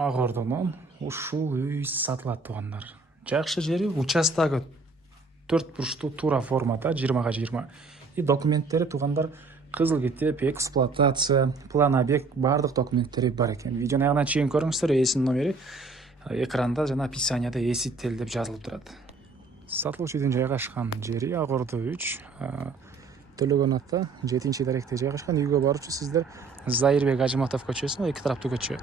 Ак Ордонун ушул үй сатылат туугандар. Жакшы жери участогу 4 бурчтуу туура формада 20/20. И документтери туугандар кызыл китеп, эксплуатация, план объект баардык документтери бар экен. Видеонун аягына чейин көрүңүздөр, ээсинин номери экранда жана описанияда эсител деп жазылып турат. Сатылуучу үйдүн жайгашкан жери Ак Ордо 3, Төлөгөн ата 7-даректе жайгашкан. Үйгө баруучу сиздер Зайырбек Ажиматов көчөсү, эки тараптуу көчө.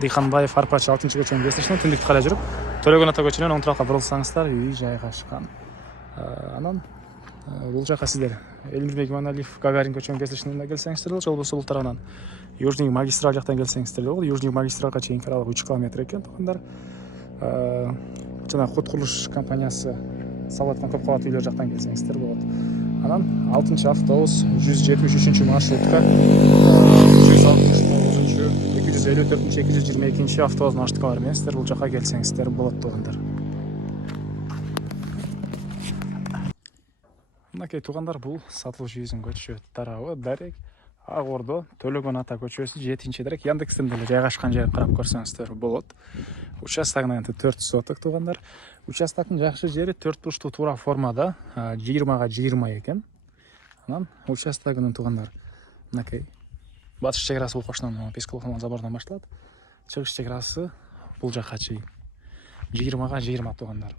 Дыйханбаев Арпач 6-көчөнүн бесинчине түндүктү карай жүрүп, Төлөгөн ата көчөнүн оң тарапка бурулсаңыздар үй жайгашкан. Анан бул жака сиздер Элмирбек Иманалиев Гагарин көчөнүн кесилишине келсеңиздер болот, же болбосо бул тарабынан Южный магистраль жактан келсеңиздер болот. Южный магистралга чейинки аралык 3 километр экен туугандар. Жана Кут курулуш компаниясы салып аткан көп кабаттуу үйлөр жактан келсеңиздер болот. Анан 6-чы автобус 173-чү маршрутка 169-чу 254-чү 222-чи автобус маршруткалар менен сиздер бул жака келсеңиздер болот туугандар. Мынакей туугандар, бул сатылуучу үйдүн көчө тарабы дарек Ак Ордо Төлөгөн ата көчөсү 7-дарек. Яндекстен деле жайгашкан жерин карап көрсөңүздөр болот. Участогунун аянты 4 соток туугандар. Участоктун жакшы жери 4 бурчтуу туура формада 20/20 экен. Анан участогунун туугандар мынакей батыш чек арасы бул кошунан Пескаловдун заборунан башталат. Чыгыш чек арасы бул жака чейин 20/20 туугандар.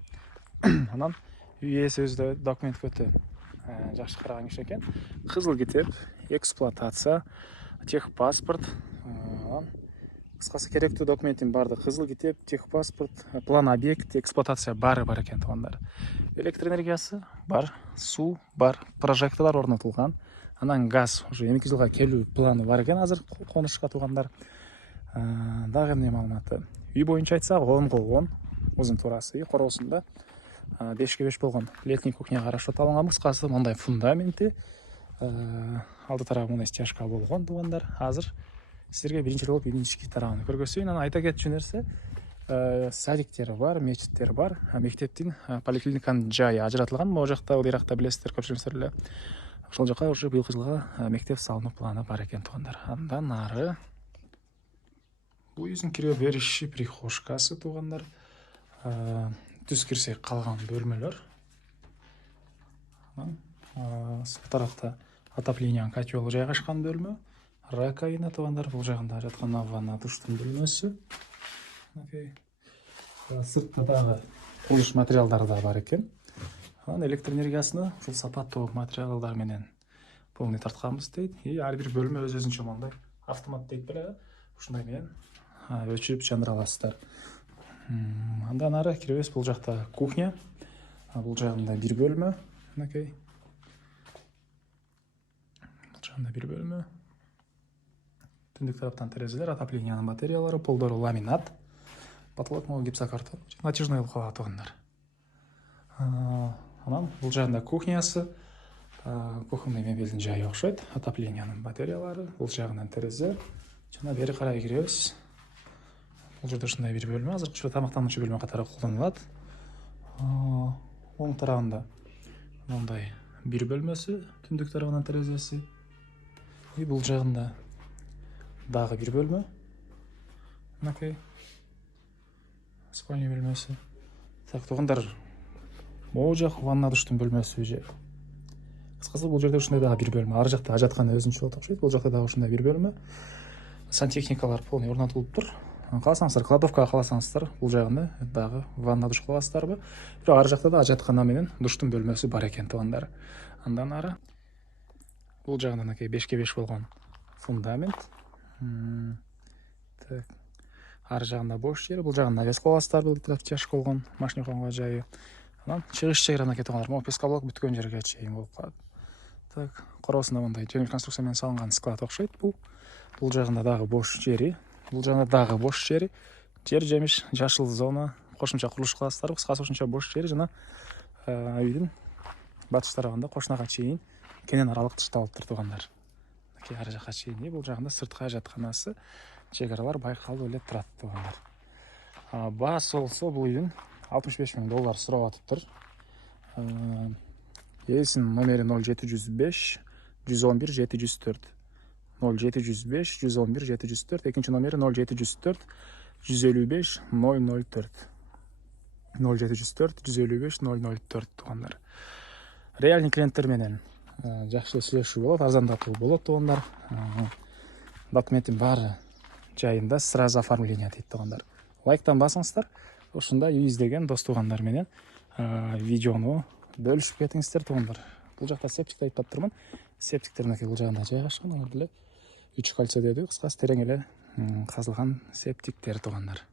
Анан үй ээси өзү документ өтө жакшы караган киши экен. Кызыл китеп, эксплуатация, техпаспорт, кыскасы керектүү документтин баардыгы кызыл китеп, техпаспорт, план объект, эксплуатация баары бар экен туугандар. Электр энергиясы бар, суу бар, прожекторлор орнотулган. Анан газ уже 2 жылга келүү планы бар экен азыр конушка туугандар. Дагы эмне маалыматы? Үй боюнча айтсак 10/10 узун туурасы, короосунда 5/5 болгон летний кухняга расчет алынган. Кыскасы мындай фундаменти, алды тарабы мындай стяжка болгон туугандар. Азыр силерге биринчи болуп үйдүн ички тарабын көргөзөйүн. Анан айта кетчү нерсе, садиктери бар, мечиттер бар, мектептин, поликлиниканын жайы ажыратылган. Могу жакта, ыйракта билесиздер, көпчүлүгүңүздөр эле ошол жака уже быйылкы жылга мектеп салынуу планы бар экен туугандар. Андан ары бул үйдүн кире бериши прихожкасы туугандар. Түз кирсек калган бөлмөлөр. Бул тарапта отоплениянын котелу жайгашкан бөлмө, раковина туугандар. Бул жагында жаткан ванна душтун бөлмөсү. Сыртта дагы курулуш материалдары да бар экен. Анан электр энергиясыны ушул сапаттуу материалдар менен полный тартканбыз дейт. И ар бир бөлмө өз-өзүнчө мындай автомат дейт беле, ушундай менен өчүрүп жандыра аласыздар. Андан ары киребиз. Бул жакта кухня. Бул жагында бир бөлмө. Мынакей. Бул жагында бир бөлмө. Түндүк тараптан терезелер, отоплениянын батареялары, полдору ламинат. Потолок могу гипсокартон, натяжной кылган туугандар. Анан бул жагында кухнясы, кухонный мебелдин жайы окшойт, отоплениянын батареялары, бул жагынан терезе. Жана бери карай киребиз. Бул жерде ушундай бир бөлмө, азыркы учурда тамактануучу бөлмө катары колдонулат. Оң тарабында мындай бир бөлмөсү, түндүк тарабынан терезеси. И бул жагында дагы бир бөлмө. Мынакей спальня бөлмөсү. Так туугандар, могу жак ванна душтун бөлмөсү же. Кыскасы бул жерде ушундай дагы бир бөлмө. Ар жакта ажаткан өзүнчө болот окшойт. Бул жакта дагы ушундай бир бөлмө. Сантехникалар полный орнотулуп тур. Кааласаңыздар кладовкага, кааласаңыздар бул жагында дагы ванна душ кыласыздарбы? Бирок ар жакта да ажаткана менен душтун бөлмөсү бар экен туугандар. Андан ары бул жагында мынакей 5/5 болгон фундамент. Так. Ар жагында бош жери, бул жагында навес кылып аласыздар, бул тяжко болгон машина койгонго жайы. Анан чыгыш чек арана кетип могу пескоблок бүткөн жерге чейин болуп калат. Так, короосунда мындай жеңил конструкция менен салынган склад окшойт бул. Бул жагында дагы бош жери, бул жагында дагы бош жери. Жер жемиш, жашыл зона, кошумча курулуш кыласыздар. Кыскасы ушунча бош жери жана үйдүн батыш тарабында кошунага чейин кенен аралык тышталыптыр туугандар. Ар жака чейин. Бул жагында сырткы ажатканасы, чек аралар байкалып эле турат туугандар. Баасы болсо бул үйдүн $65,000 сурап атыптыр. Ээсинин номери 0705 111 704. 0705 111 704, экинчи номери 0704 155 004. 0704 155 004 туугандар. Реальный клиенттер менен жакшы сүйлөшүү болот, арзандатуу болот туугандар. Документтин баары жайында, сразу оформление дейт туугандар. Лайктан басыңыздар. Ошондой издеген дос туугандар менен видеону бөлүшүп кетиңиздер туугандар. Бул жакта септикти айтып атырмын. Септиктердин бул жагында жайгашкан, алар деле 3 кольцо дедик, кыскасы терең эле казылган септиктер туугандар.